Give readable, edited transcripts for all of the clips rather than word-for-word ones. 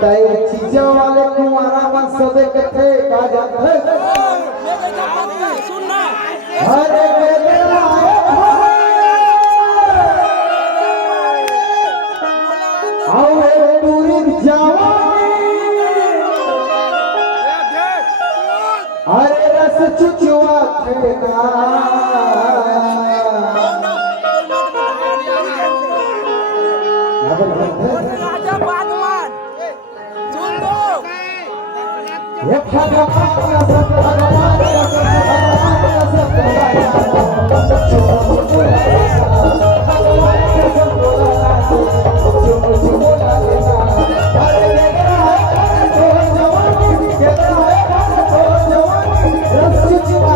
तय चीजा वाले कुमारा मन सबे कथे का जात है सुनना अरे बेदरा आओ पूरी जवानी अरे रस चुचुआ खेना राजा बागवान सुन लो ये भगवान का सब भगवान का सब भगवान का सब भगवान का सब बोला जो बोला लेना अरे लेना है तो जवानी कहता है तो जवानी रस चुचुआ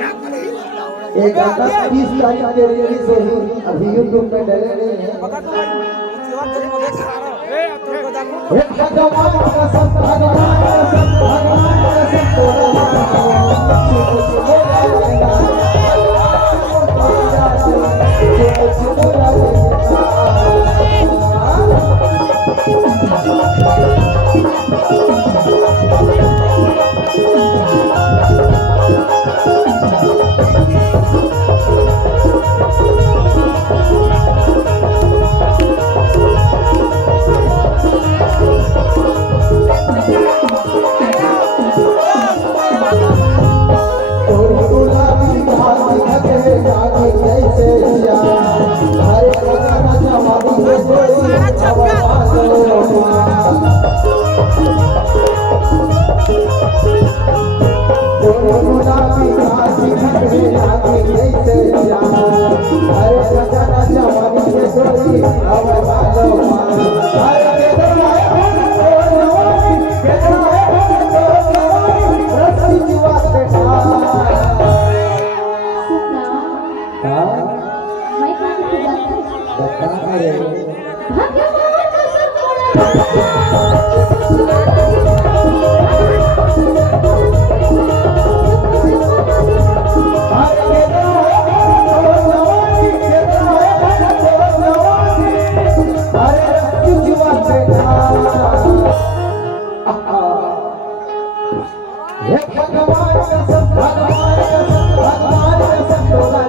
एक गाना 30 तारीख के रिलीज होगी अभी YouTube पे डले नहीं है एक भगवान का सब भगवान का सब भगवान का सब भगवान का सब भगवान का सब